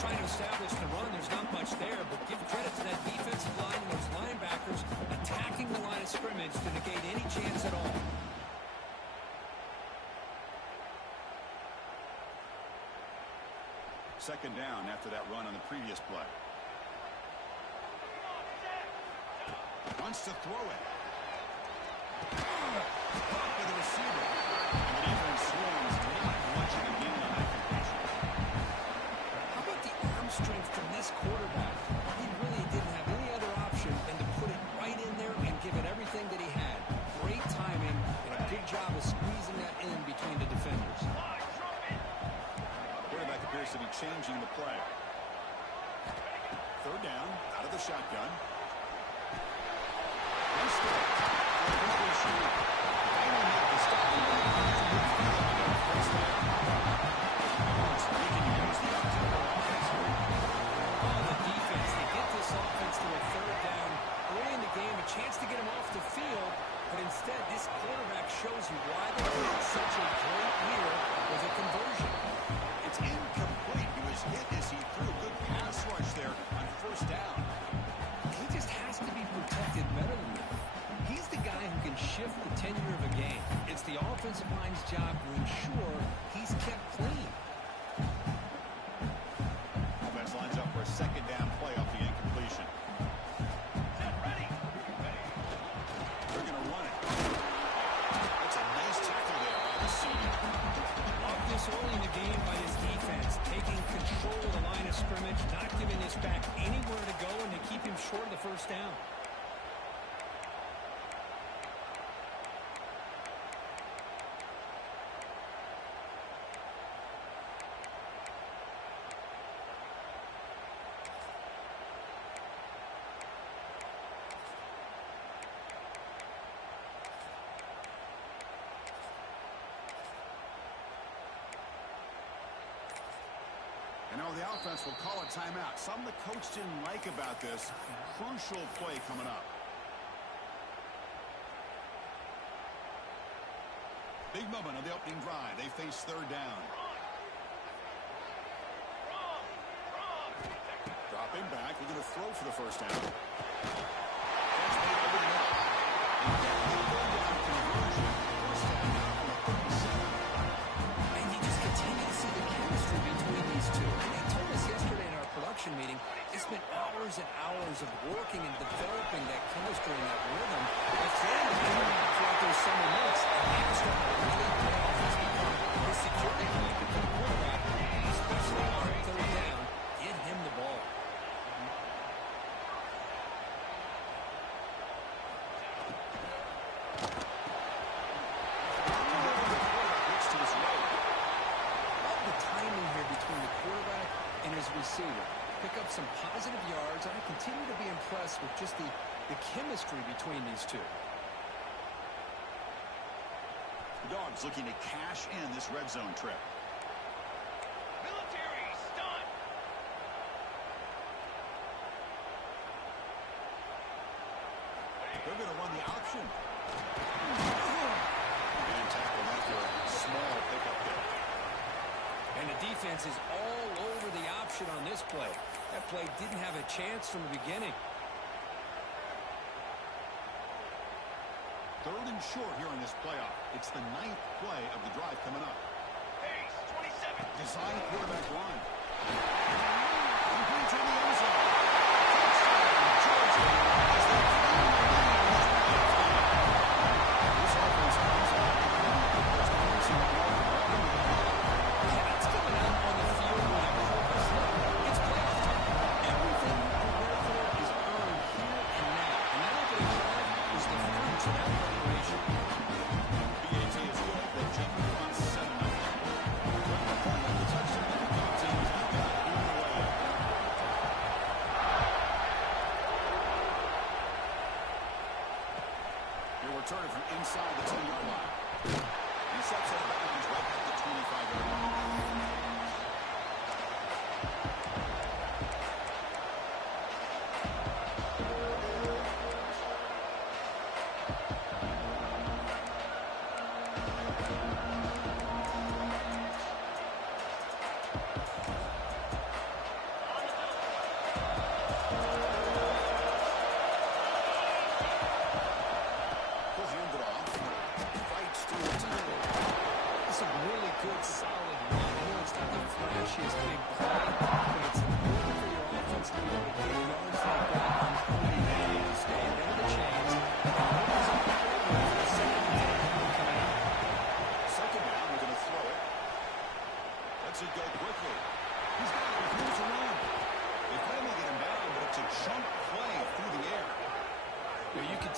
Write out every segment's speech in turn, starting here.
trying to establish the run. There's not much there, but give credit to that defensive line and those linebackers attacking the line of scrimmage to negate any chance at all. Second down after that run on the previous play. Wants to throw it. Caught by the receiver. And the defense swarms. Not much of a gain on that completion. How about the arm strength from this quarterback? He really didn't have any other option than to put it right in there and give it everything that he had. Great timing and a good job of squeezing that in between the defenders. Quarterback appears to be changing the play. Third down, out of the shotgun. Chance to get him off the field, but instead this quarterback shows you why they had such a great year with a conversion. It's incomplete. He was hit as he threw a good pass rush there on first down. He just has to be protected better than that. He's the guy who can shift the tenure of a game. It's the offensive line's job to ensure he's kept clean. Offense lines up for a second down play off the incompletion. Early in the game by his defense, taking control of the line of scrimmage, not giving this back anywhere to go, and to keep him short of the first down. The offense will call a timeout. Something the coach didn't like about this. Crucial play coming up. Big moment on the opening drive. They face third down. Dropping back. We're going to throw for the first down. And you just continue to see the chemistry between these two. Meeting, they spent hours and hours of working and developing that chemistry and that rhythm. They've trained throughout those summer months, and now starting to really play off as become the security blanket for the quarterback, especially on third down. Get him the ball. Love the timing here between the quarterback and his receiver. Pick up some positive yards, and I continue to be impressed with just the chemistry between these two. The Dogs looking to cash in this red zone trip. Military stunt. They're going to run the option. And tackle after a small pickup there. And the defense is all over the option on this play. That play didn't have a chance from the beginning. Third and short here in this playoff. It's the 9th play of the drive coming up. Pace, 27. Design quarterback run. Complete to the end zone. Georgia as they climb the lead. This offense comes out. That's coming out on the field with a purpose. It's playoff time. Everything you prepare for is earned here and now. And that opening drive was the fruits of that preparation. BAT is good. They jump on 7-0. The touchdown. The team is not going to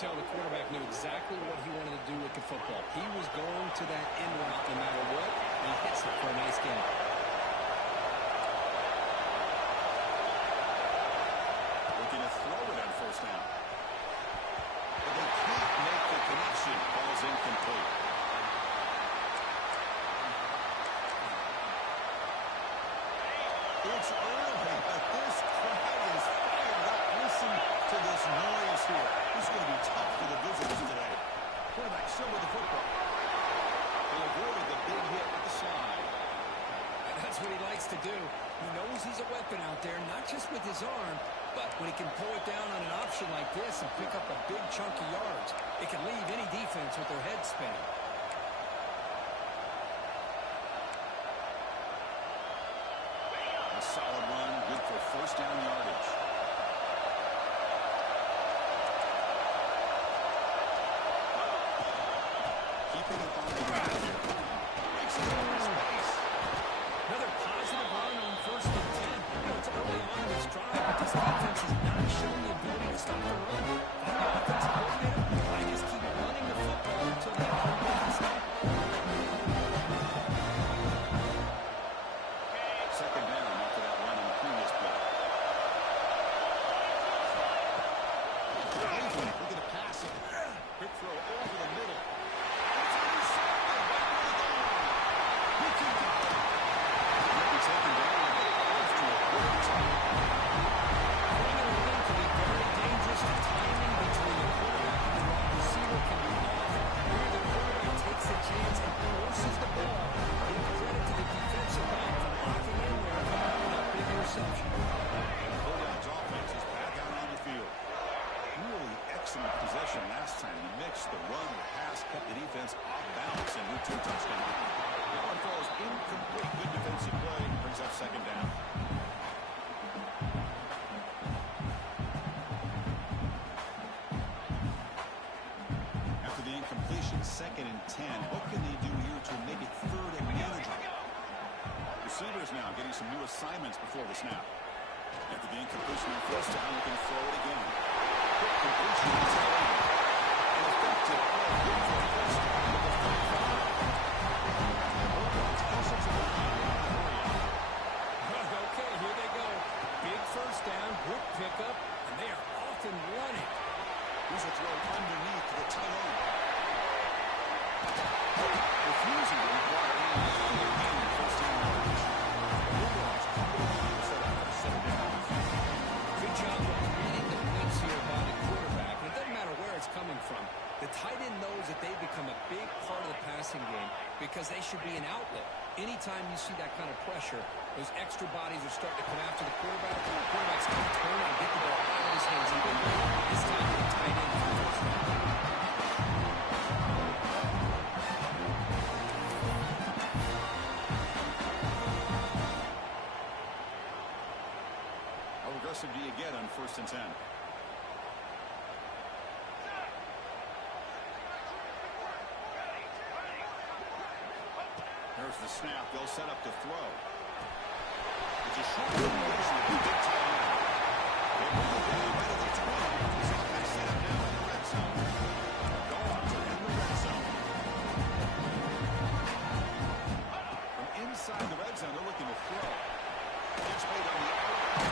tell the quarterback knew exactly what he wanted to do with the football. He was going to that in route no matter what, and he hits it for a nice gain. Looking to throw it on first down. But they can't make the connection. Ball's incomplete. It's early, but this crowd is fired up. Listen to this noise here. This is going to be tough for the visitors today. Quarterback still with the football. They avoided the big hit with the slide. And that's what he likes to do. He knows he's a weapon out there, not just with his arm, but when he can pull it down on an option like this and pick up a big chunk of yards, it can leave any defense with their head spinning. Solid run, good for first down yardage. Keeping it on the ground here. Breaks it over space. Another positive run on first and 10. You know, it's early on in this drive, but this defense has not shown the ability to stop the run. The offensive coordinator, I just keep running the football until they can stop. Second down after that run on the previous play. Cleveland looking to pass it. Quick throw over the middle. It's intercepted. He can go. He'll be taken down after a good time. Bringing it in can be very dangerous. The timing between the quarterback and the wide receiver can be off. Here the quarterback takes a chance and forces the ball. Give credit to the defensive back for locking in there and coming up with that big interception. And Bulldogs offense is back out on the field. Really excellent possession last time. He mixed the run, the pass, kept the defense off balance, and with 2 touchdowns. That one falls incomplete. Good defensive play. Brings up second down. After the incompletion, second and 10. What can they do here to make it third and manageable? Receivers now getting some new assignments before the snap. After the incompletion on first down, we can throw it again. Quick completion to Taylor. An effective play. Good for a first down at the 35. Bulldogs closer to the line. Okay, here they go. Big first down, good pickup, and they are off and running. Here's a throw underneath to the tight end. Refusing to be brought in on the game in first down yardage. Bulldogs come to the line to set up for second down. Good job of reading the blitz here by the quarterback. And it doesn't matter where it's coming from. The tight end knows that they become a big part of the passing game because they should be an outlet. Anytime you see that kind of pressure, those extra bodies are starting to come after the quarterback. The quarterback's going to turn and get the ball out of his hands. This time with the tight end for the first down. How aggressive do you get on first and 10? There's the snap. They'll set up to throw. It's a short completion to the big tight end. They bring it down right at the 20. He's out there set up now in the red zone. Dogs are in the red zone. From inside the red zone, they're looking to throw. It's made on the outlet.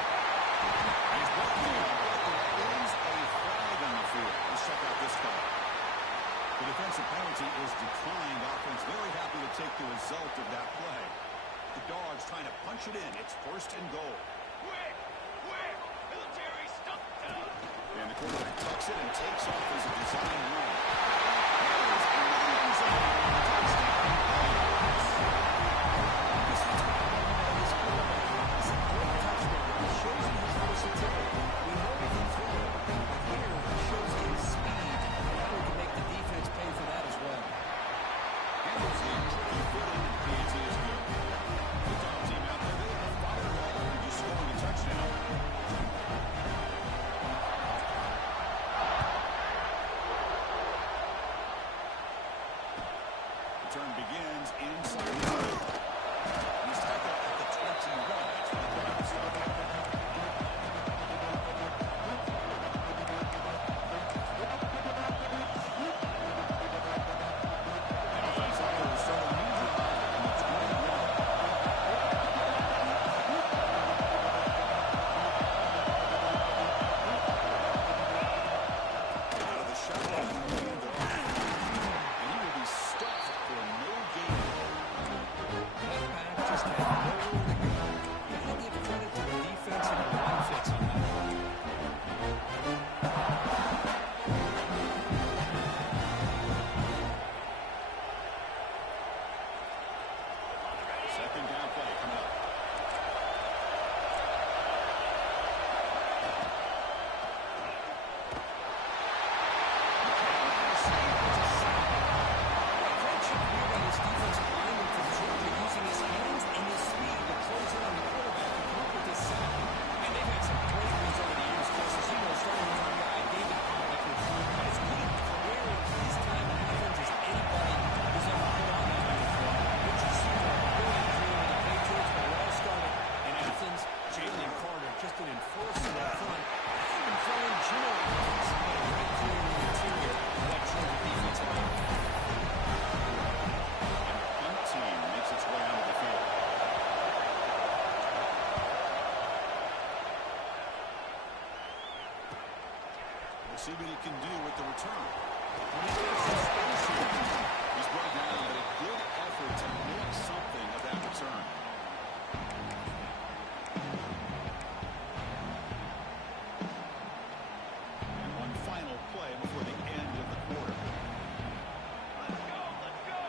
He's brought down, but there is a flag on the field. Let's check out this call. The defensive penalty is declined. Offense very happy to take the result of that play. The Dogs trying to punch it in. It's first and goal. Quick! Quick! Military stuff down! And the quarterback tucks it and takes off as a design run. Here's in the end zone. Touchdown. This is what I love about this quarterback. It's a great touchdown. It shows you his versatility. We know he can throw, but here it shows you his speed. And how he can make the defense pay for that as well. Handles the tricky footing, and PAT is good. The dog team out there, they have fired all over just scoring a touchdown. See what he can do with the return. He's got some space here. He's brought down, but a good effort to make something of that return. And one final play before the end of the quarter. Let's go, let's go.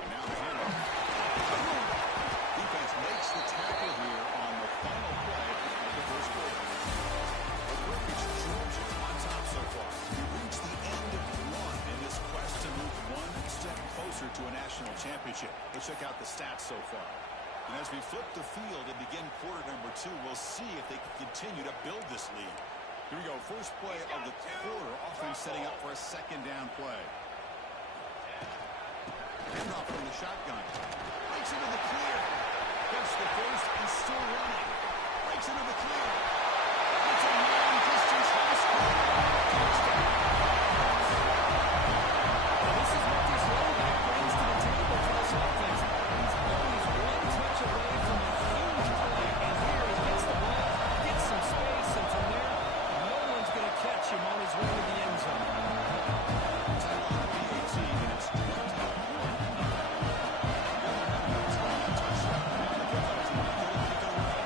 And now the handoff. Defense makes the tackle here on the final play of the first quarter. It's Georgia on top so far. We reach the end of one in this quest to move one step closer to a national championship. Let's check out the stats so far. And as we flip the field and begin quarter number 2, we'll see if they can continue to build this lead. Here we go. First play of the quarter. Offense setting up for a second down play. Handoff from the shotgun. Breaks into the clear. Gets the first and still running. Breaks into the clear. It's a long-distance high school. Touchdown. This is what this running back brings to the table for this offense. He's always one touch away from a huge play, and here he gets the ball, gets some space, and from there, no one's going to catch him on his way to the end zone. Tackle on the PAT, and it's 21. Touchdown. The kickoff team couldn't kick it away.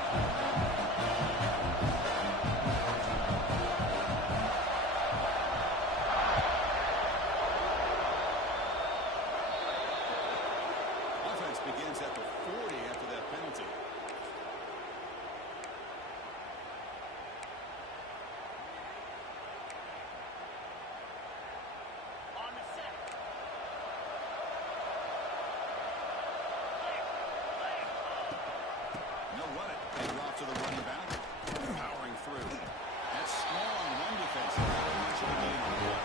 Offense begins at the 40 after that penalty. On the set. They'll run it. Hand it off to the running back. Powering through. That's strong run defense. Very much of the game on one.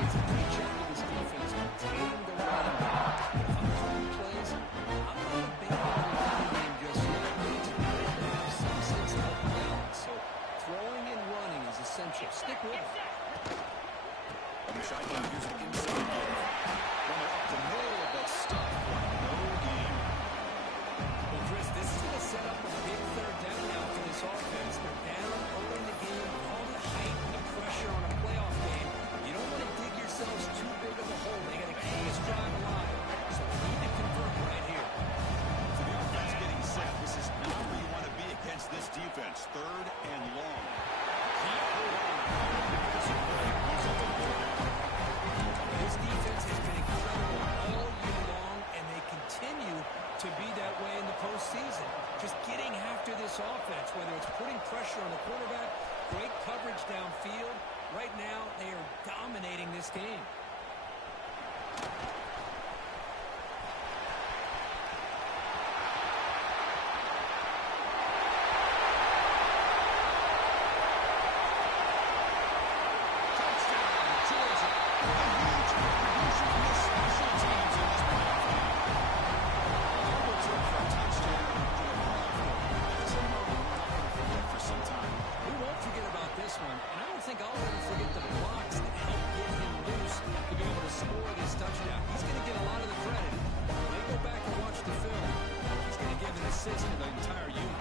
It's a great job of this defense containing the running back. If I'm calling plays, I'm not abandoning the running game just yet. It's important to have some sense of balance, so throwing and running is essential. Stick with it. On the shotgun, here's an inside give. Running up the middle, but stuck for no gain. Well, Chris, this is going to set up a big third down now for this offense. They're down early in the game. All the height and the pressure on a playoff game. You don't want to dig yourselves too big of a hole. They got to keep this drive alive. So they need to convert right here. So the offense getting set. This is not where you want to be against this defense. Third and long. Can't hold on. Defensive play. He's up and down. This defense has been incredible all year long, and they continue to be that way in the postseason. Just getting after this offense, whether it's putting pressure on the quarterback, great coverage downfield. Right now, they are dominating this game. Touchdown, Georgia. A huge contribution from the special teams in this playoff game. Overtook for a touchdown to the ball. That's a moment we're not going to forget for some time. We won't forget about this one, and I don't think I'll ever forget the blocks that helped get him loose to be able to score this touchdown. He's going to get a lot of the credit. When they go back and watch the film, he's going to give an assist to the entire unit.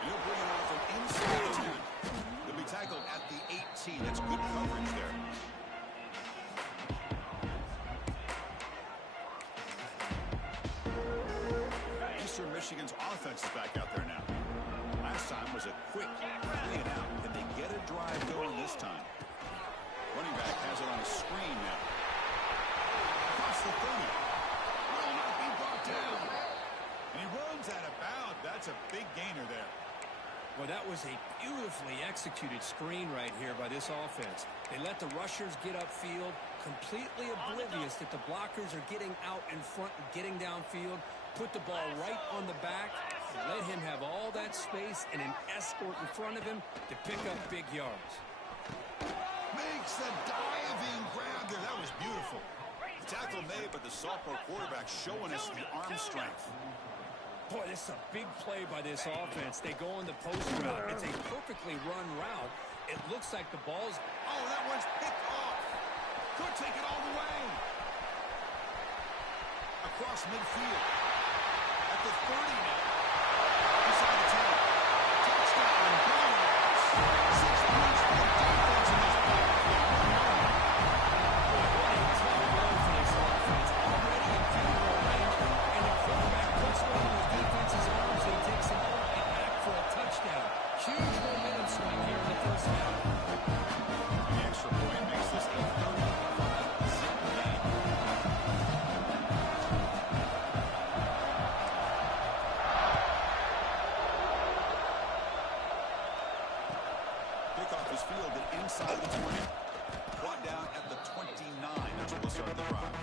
And he'll bring it on from inside the 10. He'll be tackled at the 18. That's good coverage there. Eastern Michigan's offense is back out there now. Last time was a quick 3 and out. Can they get a drive going this time? Running back has it on a screen now. Across the 30. Will not be brought down. And he runs out of bounds. That's a big gainer there. Well, that was a beautifully executed screen right here by this offense. They let the rushers get upfield, completely oblivious that the blockers are getting out in front and getting downfield, put the ball right on the back, and let him have all that space and an escort in front of him to pick up big yards. Makes the diving grab there. That was beautiful. Tackle made, but the sophomore quarterback showing us the arm strength. Boy, this is a big play by this offense. They go on the post route. It's a perfectly run route. It looks like the ball's... Oh, that one's picked off. Could take it all the way. across midfield. At the 30 now. Inside the 10. Touchdown, Browns. 6 points for the defense in this ball game. What a tough blow for this offense. Already in field goal range, and the quarterback puts one in his defense's arms and takes him all the way back for a touchdown. Huge momentum swing here in the first half. The extra point makes this a 35-zip game. Kickoff is fielded inside the 20. Brought down at the 29. That's where we'll start the drive.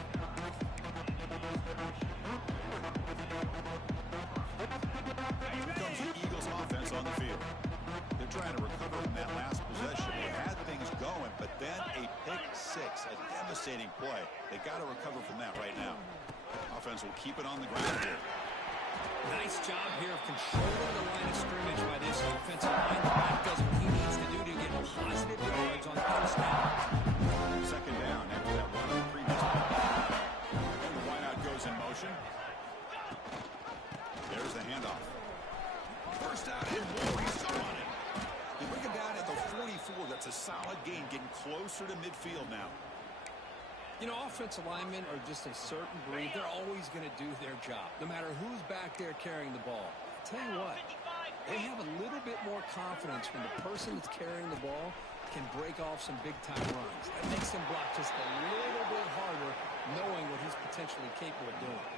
Here comes the Eagles offense on the field. They're trying to recover from that last possession. They had things going, but then a pick six, a devastating play. They got to recover from that right now. Offense will keep it on the ground here. Nice job here of controlling the line of scrimmage by this offensive line. The back does what he needs to do to get positive yards on first down. Second down after that run on the previous play. And the wideout goes in motion. There's the handoff. First down and more. He's still running. They bring him down at the 44. That's a solid gain, getting closer to midfield now. You know, offensive linemen are just a certain breed. They're always going to do their job, no matter who's back there carrying the ball. I'll tell you what, they have a little bit more confidence when the person that's carrying the ball can break off some big-time runs. That makes him block just a little bit harder, knowing what he's potentially capable of doing.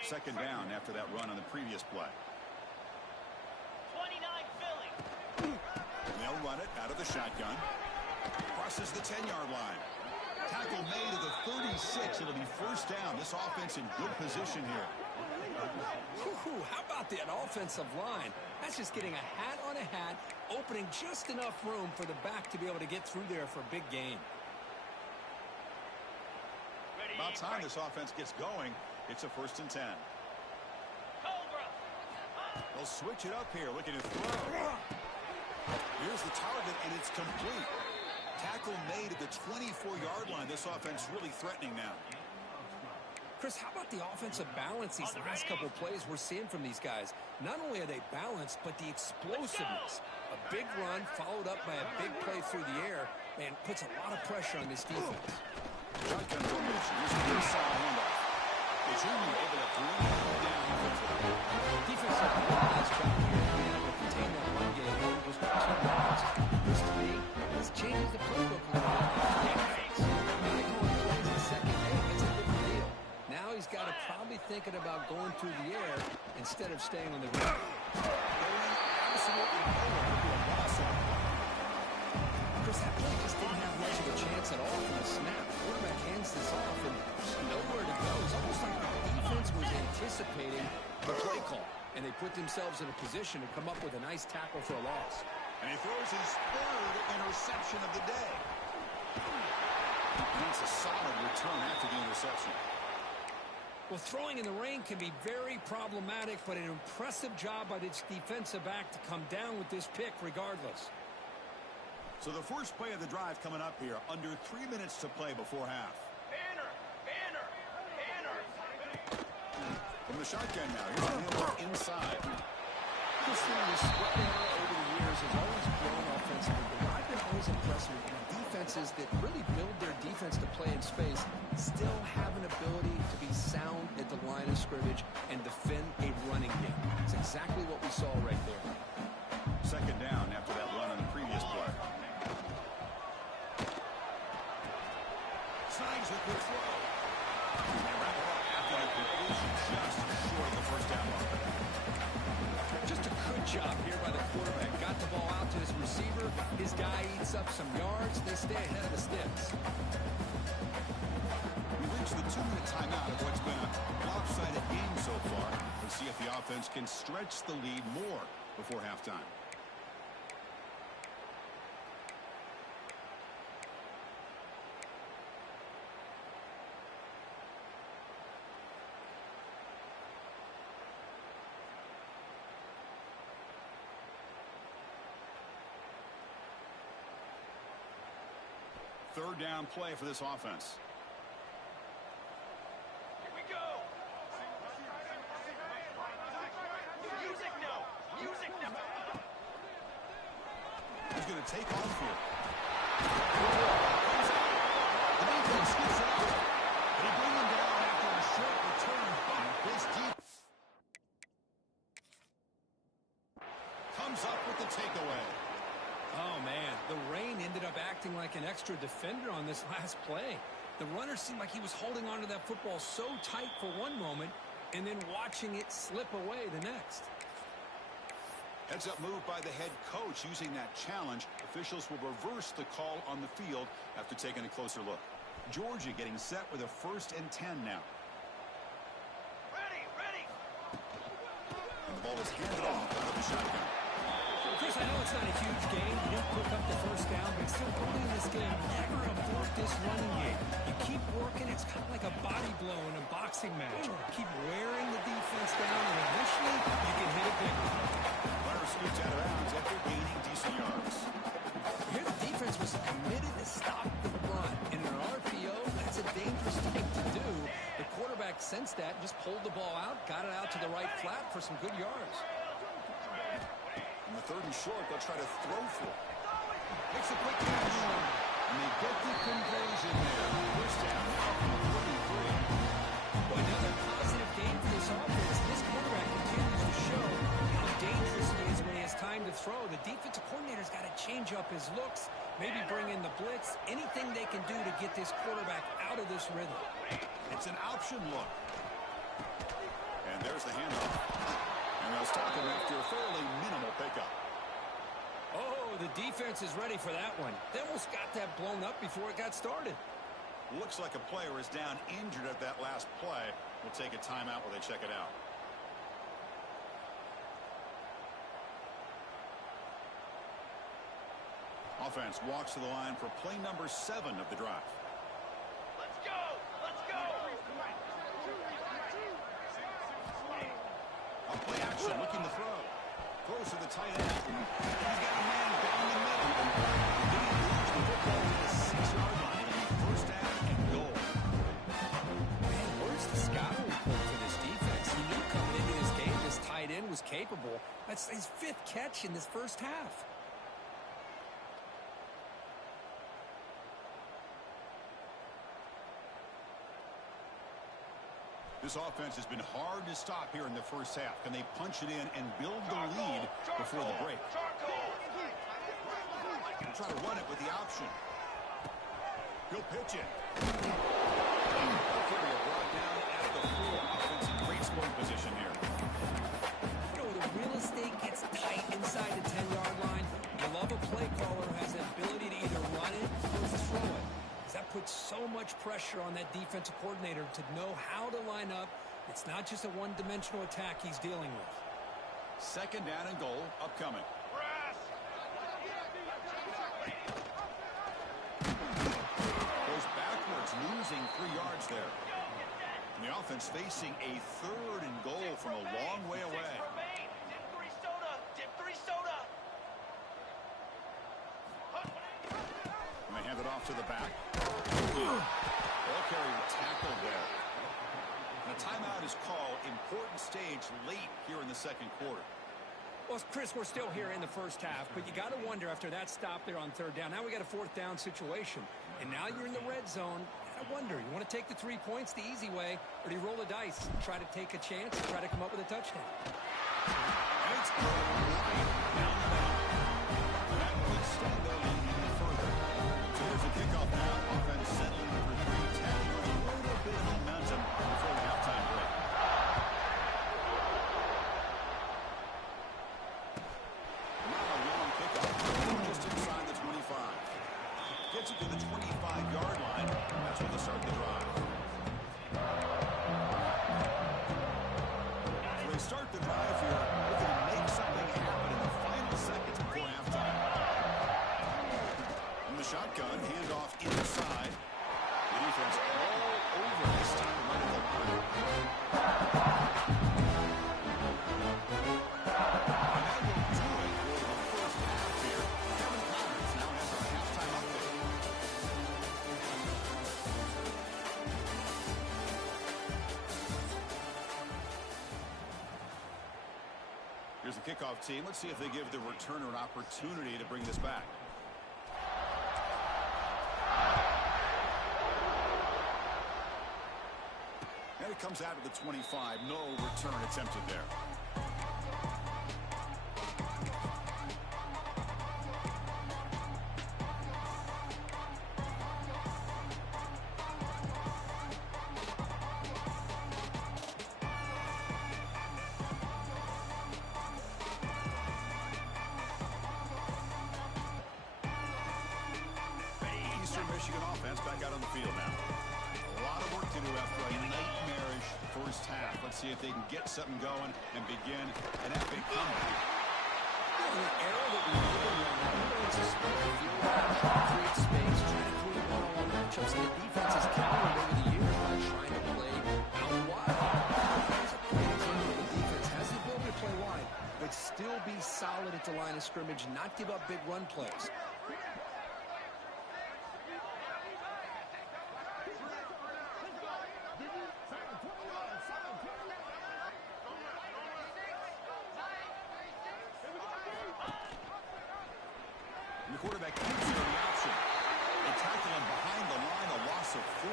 Second down after that run on the previous play. 29 Philly. They'll run it out of the shotgun. Crosses the 10-yard line. Tackle made to the 36. It'll be first down. This offense in good position here. How about that offensive line? That's just getting a hat on a hat, opening just enough room for the back to be able to get through there for a big gain. About time this offense gets going. It's a 1st and 10. Cobra. They'll switch it up here, looking to throw. Here's the target, and it's complete. Tackle made at the 24-yard line. This offense really threatening now. Chris, how about the offensive balance these last couple plays we're seeing from these guys? Not only are they balanced, but the explosiveness. A big run followed up by a big play through the air, and puts a lot of pressure on this defense. Shotgun formation. Here's the inside handoff. Is able to bring him down defensively. Defensive nice job here, being able to contain that run game over just 2 yards. This, to me, this changes the playbook a little bit. Guy going plays in second, it's a different deal. Now he's got to probably thinking about going through the air instead of staying on the ground. Absolutely Chris, that play just didn't have much of a chance at all from the snap. The quarterback hands this off, and just nowhere to go. It's almost like the defense was anticipating the play call, and they put themselves in a position to come up with a nice tackle for a loss. And he throws his 3rd interception of the day. And it's a solid return after the interception. Well, throwing in the rain can be very problematic, but an impressive job by this defensive back to come down with this pick regardless. So the first play of the drive coming up here. Under 3 minutes to play before half. Banner. From the shotgun now. Here's the handoff inside. This thing was swept over the years has always grown offensively, but I've been always impressed with defenses that really build their defense to play in space, still have an ability to be sound at the line of scrimmage and defend a running game. It's exactly what we saw right there. Second down after that run on the previous play. Signs a quick throw. They wrap it up after the completion just short of the first down mark. Just a good job here by the quarterback. Got the ball out to his receiver. His guy eats up some yards. They stay ahead of the sticks. We reached the 2-minute timeout of what's been a lopsided game so far. Let's see if the offense can stretch the lead more before halftime. Third down play for this offense. to take off here. The defense scoops it up. They bring him down after a short return. This deep comes up with the takeaway. Oh, man, the rain ended up acting like an extra defender on this last play. The runner seemed like he was holding onto that football so tight for one moment and then watching it slip away the next. Heads up move by the head coach using that challenge. Officials will reverse the call on the field after taking a closer look. Georgia getting set with a 1st and 10 now. Ready, ready. And the ball is handed off out of the shotgun. Chris, I know it's not a huge game. You didn't pick up the first down, but still early in this game, never abort this running game. You keep working. It's kind of like a body blow in a boxing match. Keep wearing the defense down, and eventually you can hit a big one. Runner scoots out of bounds after gaining decent yards. Here the defense was committed to stop the run. In an RPO, that's a dangerous thing to do. The quarterback sensed that, just pulled the ball out, got it out to the right flat for some good yards. On the 3rd and short, they'll try to throw for it. Makes a quick catch. And they get the conversion there. First down now from 43. Boy, another positive game for this offense. This quarterback continues to show how dangerous he is when he has time to throw. The defensive coordinator's got to change up his looks, maybe bring in the blitz, anything they can do to get this quarterback out of this rhythm. It's an option look. And there's the handoff. And they'll stop him after a fairly minimal pickup. Oh, the defense is ready for that one. They almost got that blown up before it got started. Looks like a player is down injured at that last play. We'll take a timeout while they check it out. Offense walks to the line for play number 7 of the drive. Let's go. Let's go. On play action, looking to throw. Throws to the tight end. He's got a man down the middle. He moves the football to the 6-yard line. First down and goal. Man, where's the scouting report for this defense? He knew coming into this game this tight end was capable. That's his 5th catch in this first half. This offense has been hard to stop here in the first half. Can they punch it in and build the lead before the break? They'll try to run it with the option. He'll pitch it. Okay, brought down at the 4. Offense in great scoring position here. You know, the real estate gets tight inside the 10-yard line. You love a play caller who has the ability to either run it or throw it. That puts so much pressure on that defensive coordinator to know how to line up. It's not just a one-dimensional attack he's dealing with. Second down and goal upcoming. Goes backwards, losing 3 yards there. And the offense facing a 3rd and goal from a long way away. Dip 3 soda. And they hand it off to the back. Ball carrier tackled there. And a timeout is called. Important stage late here in the 2nd quarter. Well, Chris, we're still here in the first half, but you got to wonder after that stop there on 3rd down. Now we got a 4th down situation, and now you're in the red zone. I wonder, you want to take the 3 points the easy way, or do you roll the dice and try to take a chance and try to come up with a touchdown? And it's right down the middle. That would extend their lead even further. So here's a kickoff now. Offense settling for 3, tagging on a little bit of momentum before the halftime break. Now a long kickoff. Just inside the 25. Gets it to the 25-yard line. That's when they start the drive. So they start the drive here, looking to make something happen in the final seconds before halftime. From the shotgun, handoff inside. The defense all over this time right at the line. And that will do it for the first half here. Kevin Collins now has our halftime update. Here's the kickoff team. Let's see if they give the returner an opportunity to bring this back. comes out of the 25. No return attempted there. Eastern Michigan offense back out on the field now. A lot of work to do after a nightmarish first half. Let's see if they can get something going and begin an epic comeback. In the era that we live in right now, everyone's just trying to create space, trying to create one-on-one matchups, and the defense has countered over the years by trying to play out wide. It's a great example. The defense has the ability to play wide, but still be solid at the line of scrimmage, not give up big run plays. And the quarterback keeps it on the option. They tackle him behind the line, a loss of 4.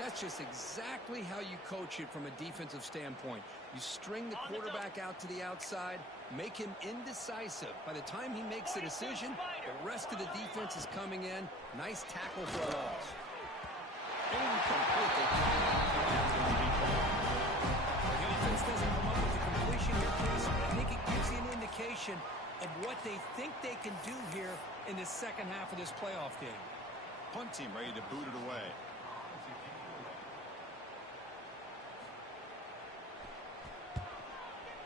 That's just exactly how you coach it from a defensive standpoint. You string the quarterback out to the outside, make him indecisive. By the time he makes a decision, the rest of the defense is coming in. Nice tackle for a loss. Incomplete. The offense doesn't come up with the completion here, Case. I think it gives you an indication of what they think they can do here in the second half of this playoff game. Punt team ready to boot it away.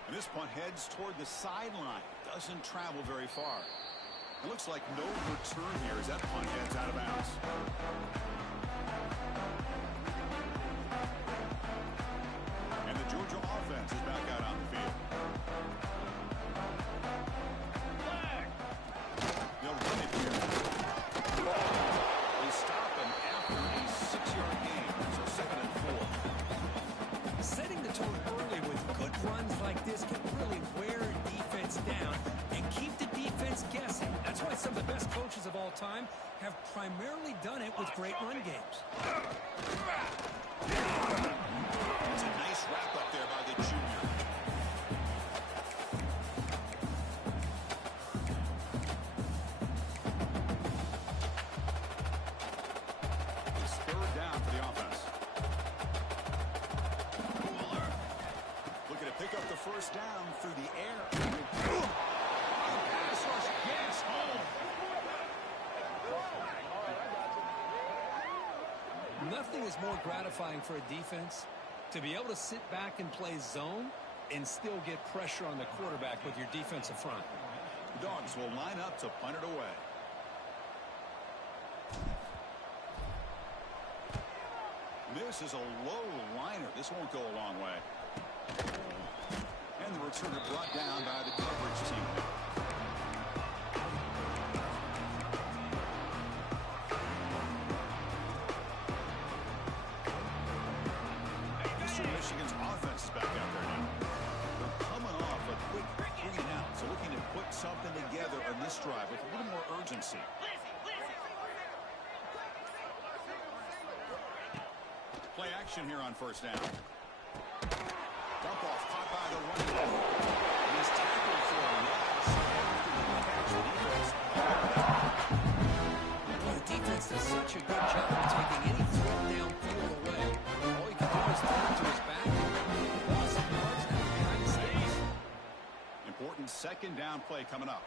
And this punt heads toward the sideline. Doesn't travel very far. It looks like no return here as that punt heads out of bounds. And the Georgia offense is back out on the field. They'll run it here. They stop him after a 6-yard gain. So 2nd and 4. Setting the tone early with good runs like this can really wear a defense down and keep the defense guessing. That's why some of the best coaches of all time have primarily done it with great run games. It's a nice wrap up there by the junior. It's 3rd down for the offense. Looking to pick up the first down through the air. Pass rush gets home. Nothing is more gratifying for a defense to be able to sit back and play zone and still get pressure on the quarterback with your defensive front. The Dogs will line up to punt it away. This is a low liner. This won't go a long way. And the returner brought down by the coverage team. Eastern Michigan's offense is back out there now. They're coming off a quick 3 and out, so looking to put something together on this drive with a little more urgency. Play action here on first down. Dump off caught by the running back. He's tackled for a loss after the catch. The defense does such a good job of taking any threat downfield away. All you can do is throw it to his back and loss of yards now behind the sticks. Important 2nd down play coming up.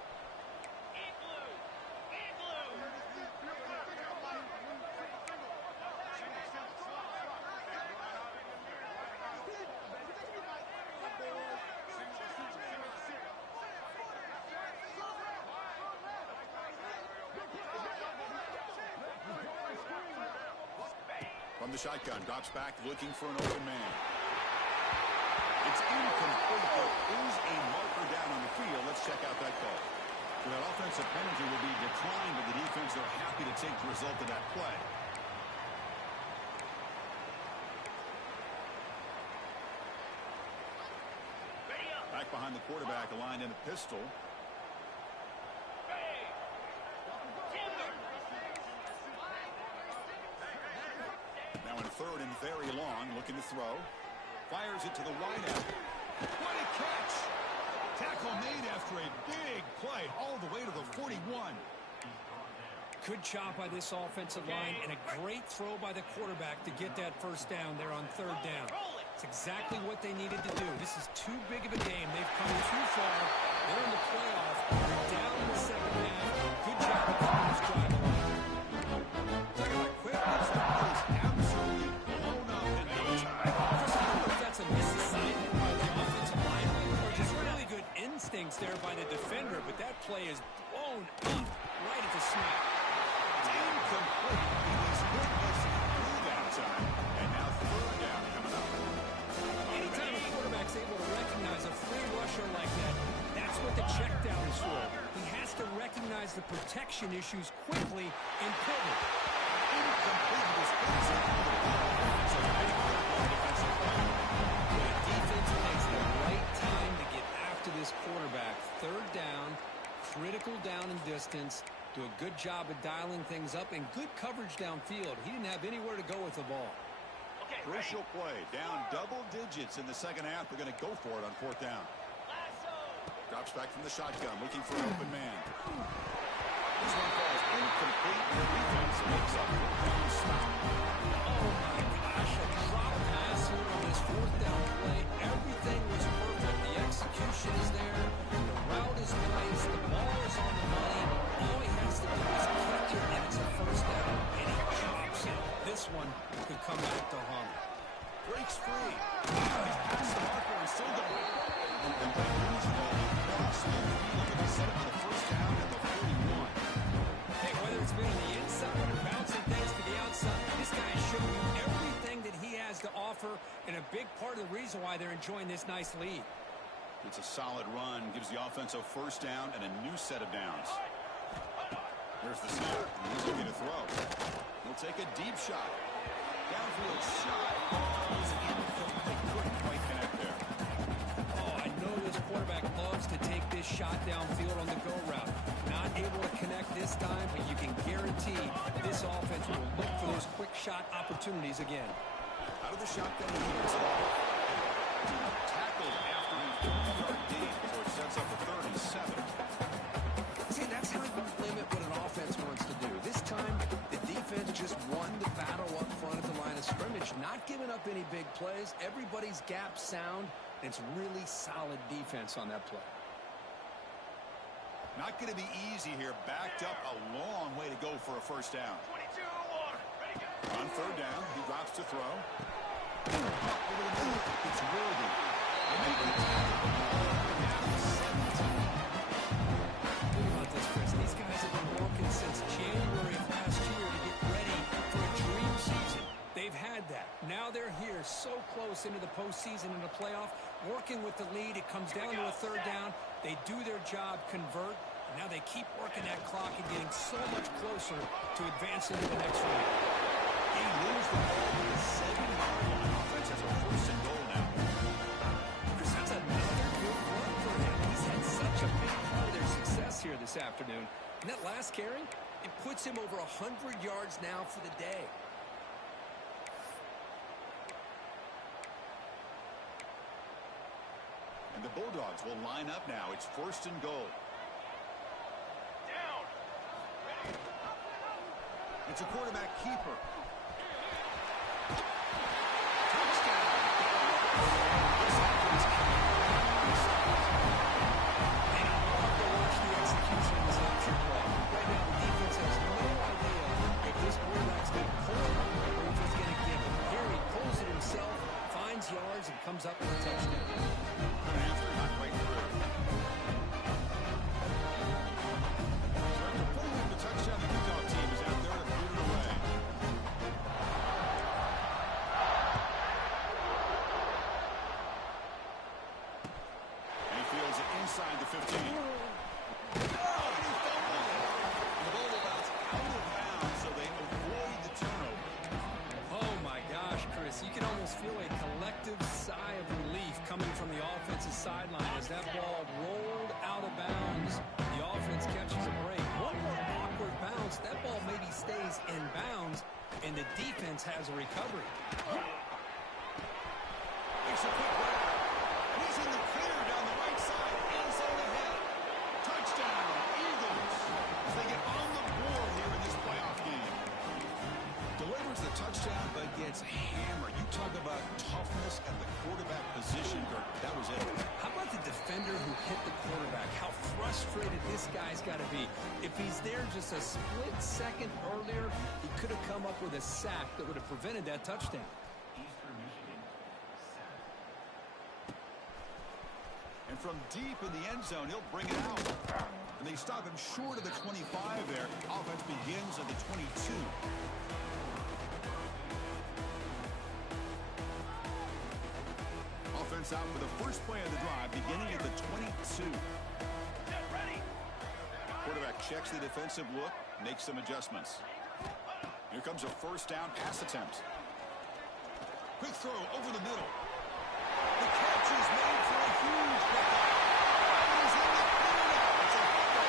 From the shotgun, drops back, looking for an open man. It's incomplete. There is a marker down on the field. Let's check out that call. So that offensive penalty will be declined, but the defense are happy to take the result of that play. Back behind the quarterback, aligned in a pistol. Now in 3rd short and very long, looking to throw. Fires it to the wideout. What a catch! Tackle made after a big play all the way to the 41. Good job by this offensive line and a great throw by the quarterback to get that first down there on third down. It's exactly what they needed to do. This is too big of a game. They've come too far. They're in the playoff. They're down in the second half. Good job of keeping this drive alive. Talk about quickness. That was absolutely blown up in no time. Chris, I don't know if that's a misassignment by the offensive lineman or just really good instincts there by the defender, but that play is blown up right at the snap. Incomplete. He was hitless through that time. And now third down coming up. Anytime a quarterback's able to recognize a free rusher like that, that's what the check down is for. He has to recognize the protection issues quickly and pivot. Incomplete. He was closing on the ball. So a big play by the defensive player. The defense takes the right time to get after this quarterback. Third down, critical down and distance. Do a good job of dialing things up and good coverage downfield. He didn't have anywhere to go with the ball. Okay, Crucial play. Down double digits in the second half. They're going to go for it on fourth down. Drops back from the shotgun, looking for an open man. This one falls incomplete. The defense makes up for the stop. Oh my gosh, a drop pass here on this fourth down play. Everything was perfect. The execution is there. The route is nice. The ball is on the money. All he has to do is catch it, and it's a first down, and he drops it. This one could come back to haunt him. Breaks free. He's past the marker and still going. And by usual, looking to set up the first down at the 41. Hey, whether it's been on the inside or bouncing things to the outside, this guy is showing you everything that he has to offer, and a big part of the reason why they're enjoying this nice lead. It's a solid run, gives the offense a first down and a new set of downs. There's the snap. He's looking to throw. He'll take a deep shot. Downfield shot. Falls incomplete. Couldn't quite connect there. Oh, I know this quarterback loves to take this shot downfield on the go route. Not able to connect this time, but you can guarantee this offense will look for those quick shot opportunities again. Out of the shotgun, he gets it off. Tackled after a 3-yard gain, so it sets up a 37. See, that's how you limit what an offense wants to do. This time, the defense just won the battle up front at the line of scrimmage, not giving up any big plays. Everybody's gap sound. It's really solid defense on that play. Not going to be easy here. Backed up a long way to go for a first down. 22, ready, go. On third down, he drops to throw. Over the middle, it's Worthy. Think about this, Chris. These guys have been working since January of last year to get ready for a dream season. They've had that. Now they're here so close into the postseason and the playoff. Working with the lead, it comes down to a third down. They do their job, convert. And now they keep working that clock and getting so much closer to advancing to the next round. He loses the ball to the 7-yard line. Offense has a first and goal now. Chris, that's another good run for him. He's had such a big part of their success here this afternoon. And that last carry, it puts him over 100 yards now for the day. And the Bulldogs will line up now. It's first and goal. Down. Ready. It's a quarterback keeper. Yards and comes up with a touchdown. After not right through. So after pulling the touchdown, the Utah team is out there to put it away. defense has a recovery. Makes a quick grab. And he's in the clear down the right side. End zone ahead. Touchdown, Eagles. As they get on the board here in this playoff game. Delivers the touchdown, but gets hammered. You talk about toughness at the quarterback position. That was it. How about the defender who hit the quarterback? How frustrated this guy's got to be. If he's there just a split second earlier, he could have come up with a sack that would have prevented that touchdown. And from deep in the end zone, he'll bring it out. And they stop him short of the 25 there. Offense begins at the 22. Offense out for the first play of the drive, beginning at the 22. Quarterback checks the defensive look, makes some adjustments. Here comes a first down pass attempt. Quick throw over the middle. The catch is made for a huge pickup. He's in the clear now. It's a pickup.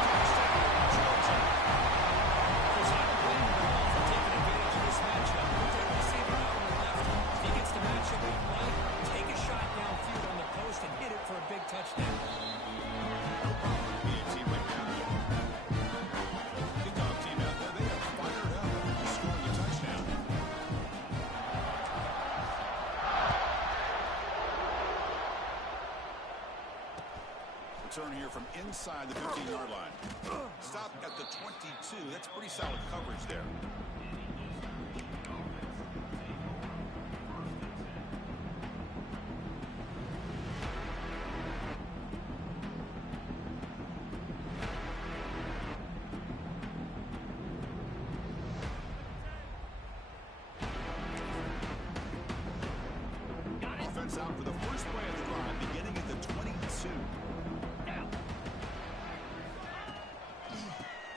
Touchdown, Georgia. Chris, I don't blame him at all for taking advantage of this matchup. Put that receiver out on the left. If he gets the matchup he like, take a shot downfield on the post and hit it for a big touchdown. No problem with being a team like that. Good dog team out there. They are fired up and scoring a touchdown. Return here from inside the 15-yard line. Stop at the 22. That's pretty solid coverage there. Offense out for the first play of the drive, beginning at the 22.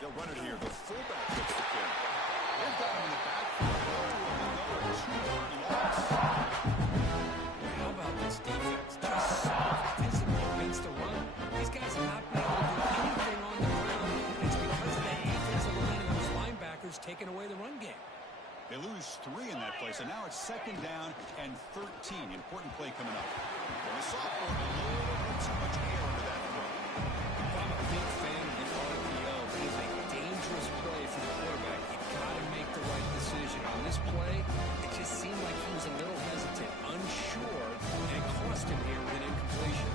They'll run it here. The fullback gets the carry. They've got him in the backfield. Another 2-yard loss. How about this defense? They're soft, physical against the run. These guys have not been able to do anything on the ground. It's because of that offensive line and those linebackers taking away the run game. They lose 3 in that play, so now it's second down and 13. Important play coming up. And the sophomore, a little bit too much air into that throw. I'm a big fan of the RPO. It is a dangerous play for the quarterback. You've got to make the right decision. On this play, it just seemed like he was a little hesitant, unsure, and it cost him here with an incompletion.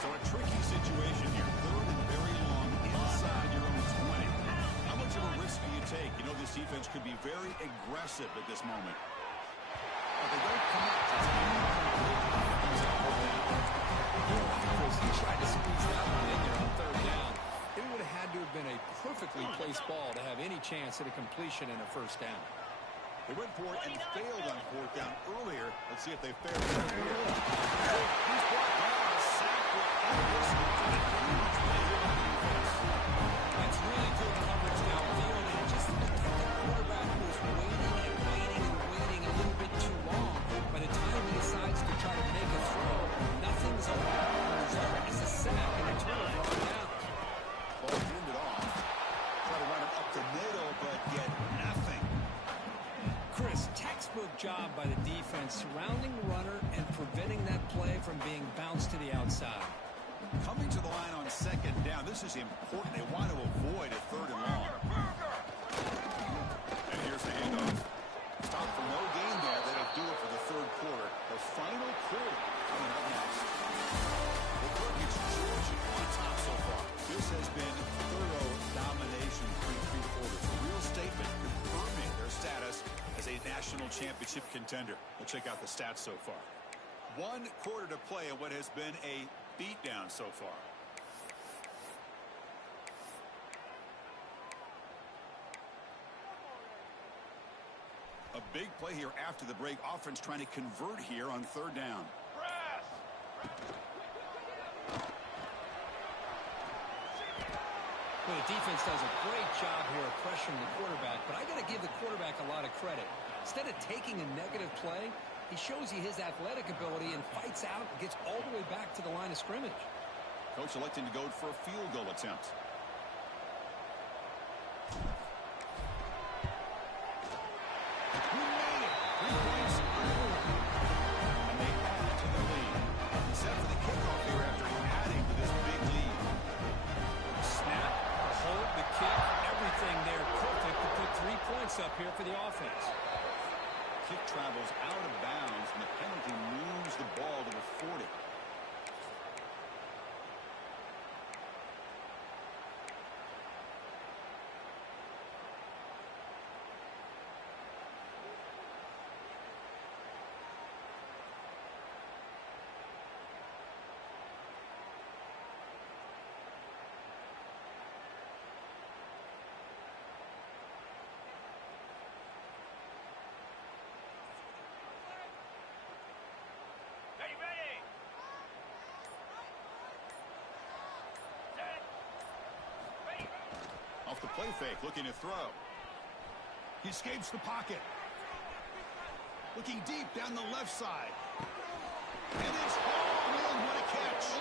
So a tricky situation here. Third and very long inside your own 20. How much of a risk do you take? You know this defense could be very aggressive at this moment. But they don't commit to Chris, he tried to squeeze that one in there on third down. It would have had to have been a perfectly placed ball to have any chance at a completion and a first down. They went for it and failed on fourth down earlier. Let's see if they failed. He's brought down a sack with Anderson for the huge play here on defense. That's really good coverage downfield, and it just looked like the quarterback was waiting and waiting and waiting a little bit too long. By the time he decides to try to make a throw, nothing's open. The result is a sack and a turnover on down. Ball handed off. Try to run it up the middle, but get nothing. Chris, textbook job by the defense surrounding the runner and preventing that play from being bounced to the outside. Coming to the line on second down. This is important. They want to avoid a third and long. And here's the handoff. Stop for no gain there. That'll do it for the third quarter. The final quarter coming up next. The Perkins Georgia on top so far. This has been thorough domination through 3 quarters. A real statement confirming their status as a national championship contender. We'll check out the stats so far. 1 quarter to play in what has been a beatdown so far. A big play here after the break. Offense trying to convert here on third down. Well, the defense does a great job here of pressuring the quarterback, but I got to give the quarterback a lot of credit. Instead of taking a negative play, he shows you his athletic ability and fights out and gets all the way back to the line of scrimmage. Coach electing to go for a field goal attempt. Play fake, looking to throw. He escapes the pocket. Looking deep down the left side. And it's hauled in. What a catch.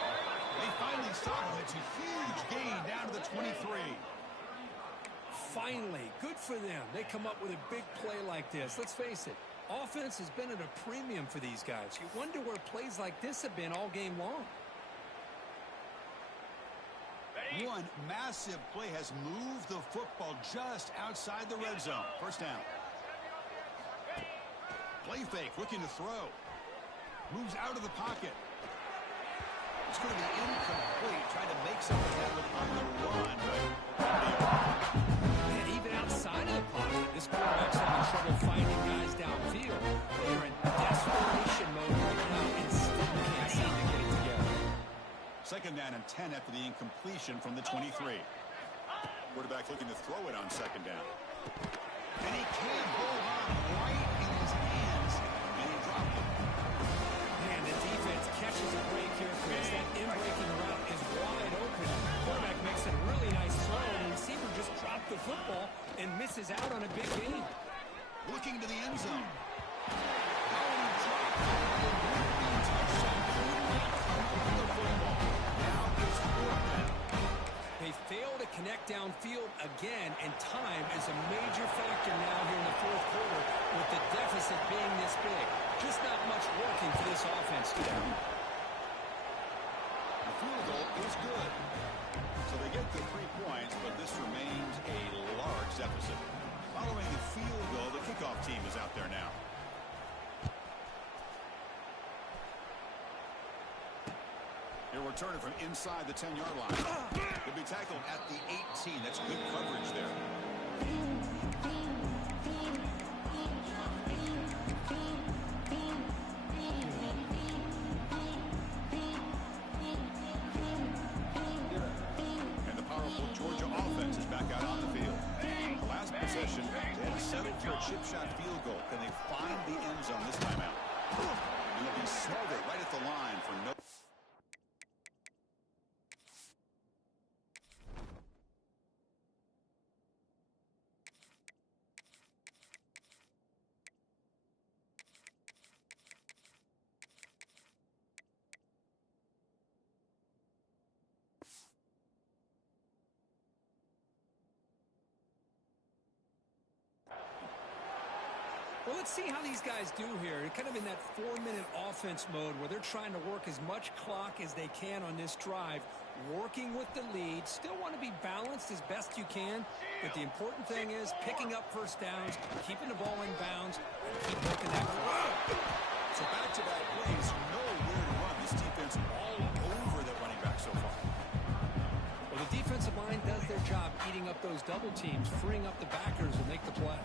They finally stop him. It's a huge gain down to the 23. Finally, good for them. They come up with a big play like this. Let's face it, offense has been at a premium for these guys. You wonder where plays like this have been all game long. One massive play has moved the football just outside the red zone. First down. Play fake, looking to throw. Moves out of the pocket. It's going to be incomplete. Trying to make something happen on the run, but And even outside of the pocket, this quarterback's having trouble finding guys downfield. They're in desperation mode right now and still can't seem to get it together. second down and 10 after the incompletion from the 23. Quarterback looking to throw it on second down. And he can't hold on right in his hands, and he dropped it. Man, the defense catches a break here, Chris. That in-breaking route is wide open. Quarterback makes a really nice throw, and the receiver just dropped the football and misses out on a big gain. Looking to the end zone. Oh, and he dropped it. The would-be touchdown could not come on the football. Now it's fourth down. They fail to connect downfield again, and time is a major factor now here in the fourth quarter with the deficit being this big. Just not much working for this offense today. The field goal is good. So they get the 3 points, but this remains a large deficit. Following the field goal, the kickoff team is out there now. He'll return it from inside the 10-yard line. He'll be tackled at the 18. That's good coverage there. And the powerful Georgia offense is back out on the field. The last possession, they had to settle for a chip shot field goal. Can they find the end zone this time out? And they'll be smothered right at the line for no... Well, let's see how these guys do here. They're kind of in that 4-minute offense mode where they're trying to work as much clock as they can on this drive, working with the lead. Still want to be balanced as best you can, but the important thing is picking up first downs, keeping the ball in bounds, and keep working that clock. So back-to-back plays, nowhere to run. This defense all over the running back so far. Well, the defensive line does their job eating up those double teams, freeing up the backers and make the play.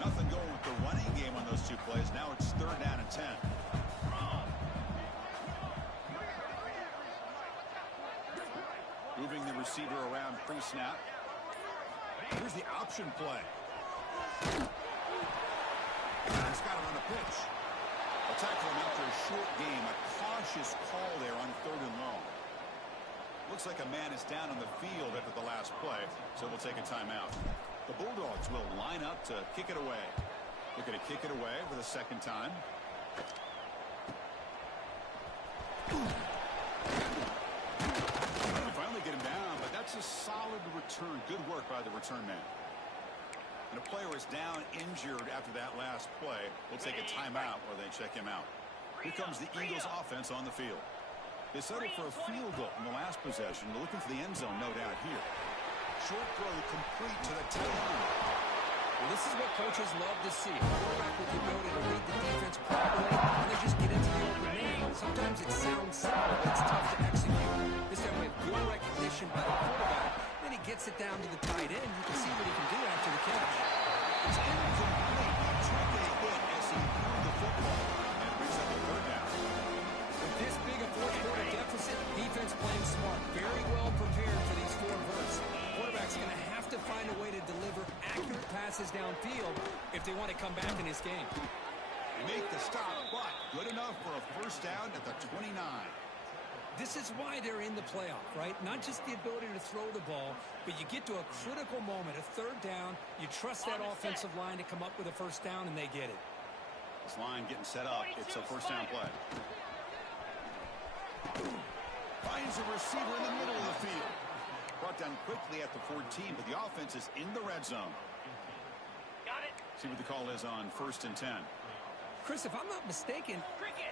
Nothing going with the running game on those 2 plays. Now it's third down and 10. Moving the receiver around pre-snap. Here's the option play. He's got it on the pitch. A tackle him after a short game. A cautious call there on third and long. Looks like a man is down on the field after the last play, so we'll take a timeout. The Bulldogs will line up to kick it away. They're going to kick it away for the second time. They finally get him down, but that's a solid return. Good work by the return man. And a player is down injured after that last play. We'll take a timeout where they check him out. Here comes the Eagles offense on the field. They settled for a field goal in the last possession. They're looking for the end zone, no doubt here. Short throw complete to the tight end. Well, this is what coaches love to see. A quarterback with the ability to read the defense properly, and they just get into the open man. Sometimes it sounds simple, but it's tough to execute. This time we have good recognition by the quarterback. Then he gets it down to the tight end. You can see what he can do after the catch. It's incomplete. He took a hit as he threw the football and brings up a third down. With this big a fourth-quarter deficit, defense playing smart, very well prepared for these 4 verts. Quarterback's going to have to find a way to deliver accurate passes downfield if they want to come back in this game. They make the stop, but good enough for a first down at the 29. This is why they're in the playoff, right? Not just the ability to throw the ball, but you get to a critical moment, a third down. You trust that offensive line to come up with a first down, and they get it. This line getting set up. It's a first down play. Finds a receiver in the middle of the field. Brought down quickly at the 14, but the offense is in the red zone. Got it. See what the call is on 1st and 10. Chris, if I'm not mistaken,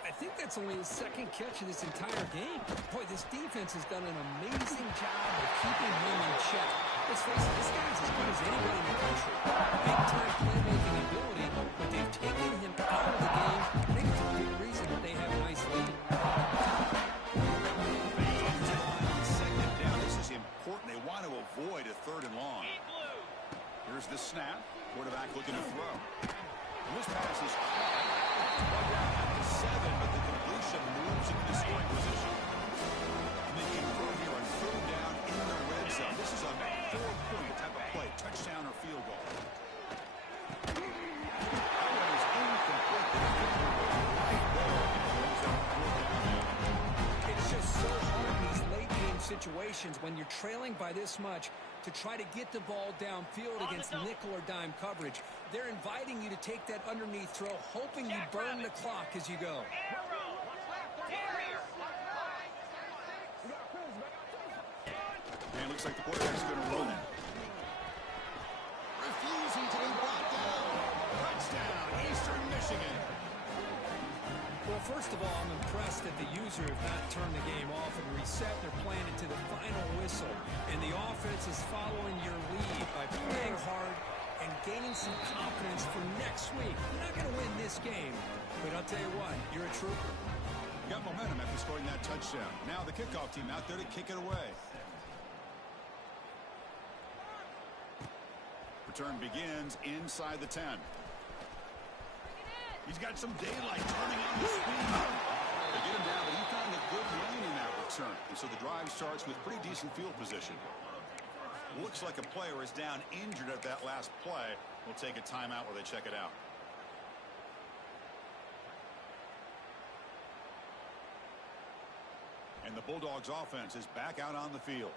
I think that's only his second catch of this entire game. Boy, this defense has done an amazing job of keeping him in check. Let's face it, this guy's as good as anybody in the country. Big-time playmaking ability, but they've taken him out of the game. I think it's a big reason that they have a nice lead. On second down, this is important. They want to avoid a third and long. Here's the snap. Quarterback looking to throw. And this pass is caught. Right down at the 7, but the completion moves into the scoring position. And they can throw here on third down in the red zone. This is a 4-point type of play, touchdown or field goal. That one is incomplete. Right there. It's just so hard in these late-game situations when you're trailing by this much to try to get the ball downfield against nickel or dime coverage. They're inviting you to take that underneath throw, hoping you burn the clock as you go. And looks like the quarterback's going to run it. Refusing to be brought down. Touchdown, Eastern Michigan. Well, first of all, I'm impressed that the user have not turned the game off and reset their plan into the final whistle. And the offense is following your lead by playing hard and gaining some confidence for next week. You're not going to win this game, but I'll tell you what, you're a trooper. You got momentum after scoring that touchdown. Now the kickoff team out there to kick it away. Return begins inside the 10. He's got some daylight turning on the speed. They get him down, but he found a good lane in that return. And so the drive starts with pretty decent field position. Looks like a player is down injured at that last play. We'll take a timeout while they check it out. And the Bulldogs offense is back out on the field.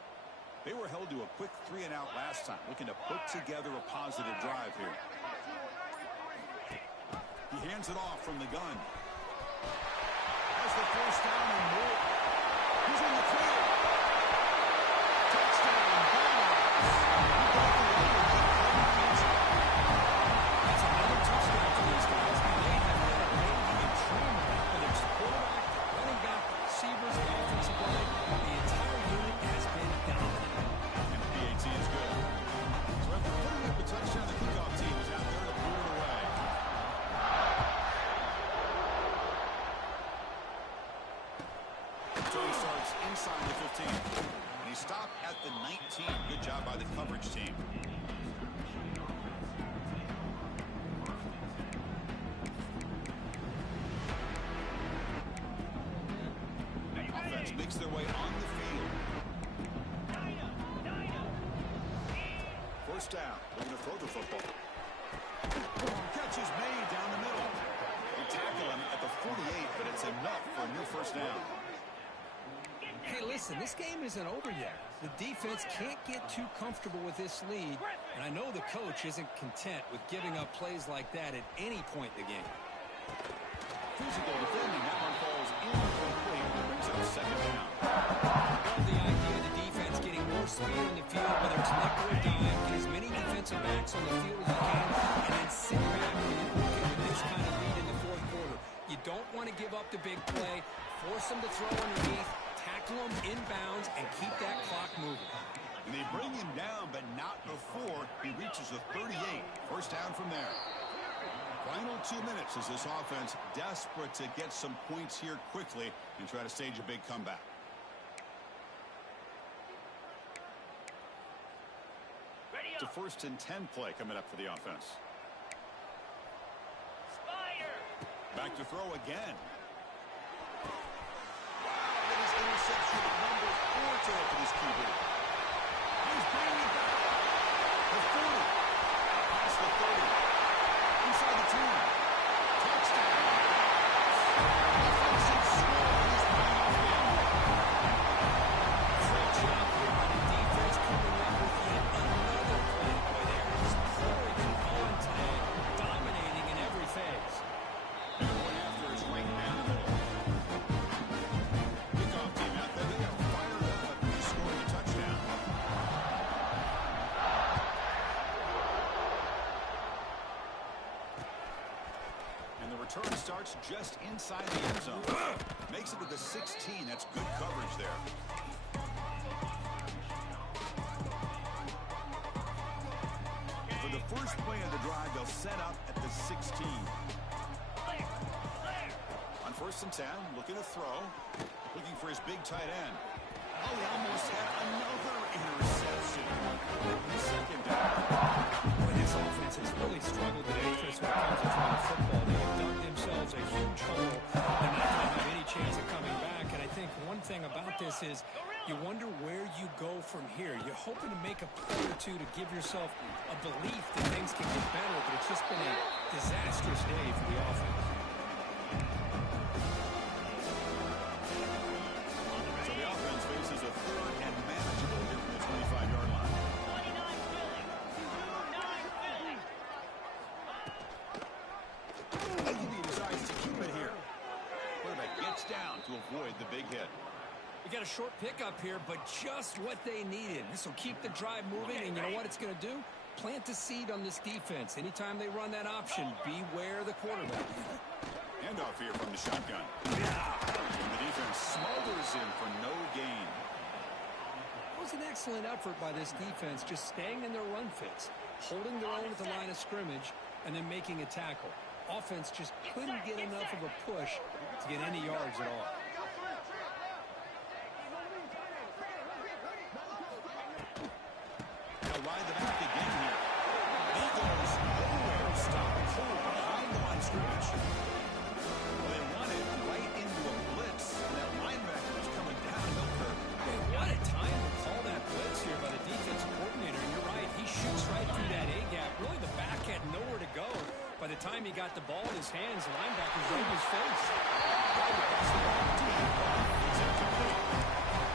They were held to a quick 3-and-out last time, looking to put together a positive drive here. He hands it off from the gun. Has the first down and more. He's in the clear. Touchdown, That's another touchdown for these guys. They have had a range of improvement, whether it's quarterback, running back, receivers, offensive line. The entire unit has been dominant. And the PAT is good. So after putting up a touchdown, the kickoff team is out there to pull it away. Tony starts inside the 15. And he stopped at the 19. Good job by the coverage team. Offense makes their way on the field. First down. They're going to throw the football. Catch is made down the middle. They tackle him at the 48, but it's enough for a new first down. Hey, listen, this game isn't over yet. The defense can't get too comfortable with this lead, and I know the coach isn't content with giving up plays like that at any point in the game. Physical defending. That one falls incomplete. That brings up second down. Love the idea of the defense getting more speed on the field, whether it's nickel or dime, get as many defensive backs on the field as you can, and then sit back when you're working with this kind of lead in the fourth quarter. You don't want to give up the big play, force them to throw underneath, tackle them inbounds, and keep that clock moving. And they bring him down, but not before he reaches the 38. First down from there. Final 2 minutes as this offense desperate to get some points here quickly and try to stage a big comeback. It's a 1st and 10 play coming up for the offense. Back to throw again. Wow, that is interception number 4 total for this QB. He's bringing it back. The 40. Past the 30. Inside the 10. Touchdown. just inside the end zone. Makes it to the 16. That's good coverage there. For the first play of the drive, they'll set up at the 16. On 1st and 10, looking to throw. Looking for his big tight end. Oh, he almost had another interception. 2nd down. Boy, this offense has really struggled today, Chris, when it comes to throwing the football. They have dug themselves a huge hole. They're not going to have any chance of coming back. And I think one thing about this is you wonder where you go from here. You're hoping to make a play or two to give yourself a belief that things can get better, but it's just been a disastrous day for the offense. So the offense faces a 3rd and manageable here from the 25-yard line. 29 Philly. He decides to keep it here. Quarterback gets down to avoid the big hit. We got a short pickup here, but just what they needed. This will keep the drive moving, and you know what it's going to do? Plant a seed on this defense. Anytime they run that option, beware the quarterback. Handoff here from the shotgun. And the defense smothers him for no gain. It was an excellent effort by this defense, just staying in their run fits, holding their own at the line of scrimmage, and then making a tackle. Offense just couldn't get enough of a push to get any yards at all. They'll ride the back again here. He goes nowhere to stop cold behind the line of scrimmage. Well, they run it right into a blitz. And that linebacker is coming downhill curve. Hey, what a time to call that blitz here by the defensive coordinator. And you're right, he shoots right through that A-gap. Really, the back had nowhere to go. By the time he got the ball in his hands, the linebacker's right in his face.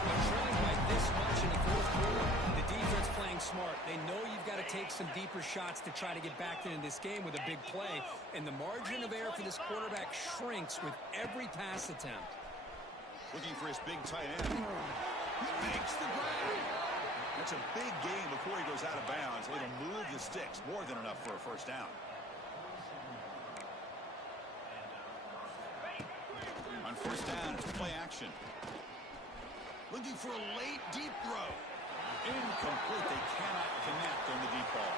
But trailing by this much in the 4th quarter, the defense playing smart. They know you've got to take some deeper shots to try to get back into this game with a big play. And the margin of error for this quarterback shrinks with every pass attempt. Looking for his big tight end. He makes the grab. That's a big gain before he goes out of bounds. It'll move the sticks. More than enough for a 1st down. On 1st down, it's play action. Looking for a late deep throw. Incomplete. They cannot connect on the deep ball.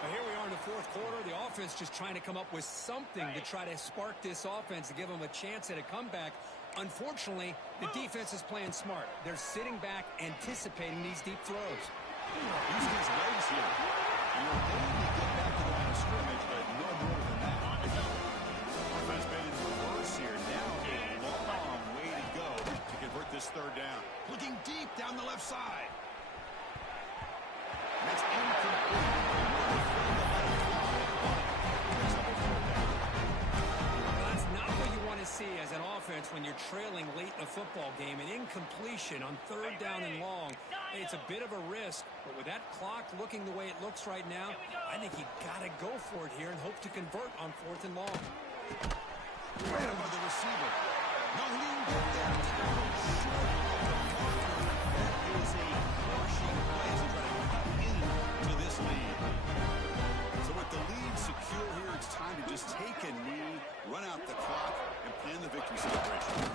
Well, here we are in the 4th quarter. The offense just trying to come up with something to try to spark this offense to give them a chance at a comeback. Unfortunately, the defense is playing smart. They're sitting back, anticipating these deep throws. Using his legs here. And you're able to get back to the line of scrimmage, but no more than that. Offense been in reverse here. Now a long way to go to convert this 3rd down. Looking deep down the left side. That's incomplete. That's not what you want to see as an offense when you're trailing late in a football game. An incompletion on 3rd down and long. It's a bit of a risk, but with that clock looking the way it looks right now, I think you got to go for it here and hope to convert on 4th and long. Right up by the receiver. No, he didn't get there. That is a crushing play as he tries to cut into this lead. So with the lead secure here, it's time to just take a knee, run out the clock, and plan the victory celebration.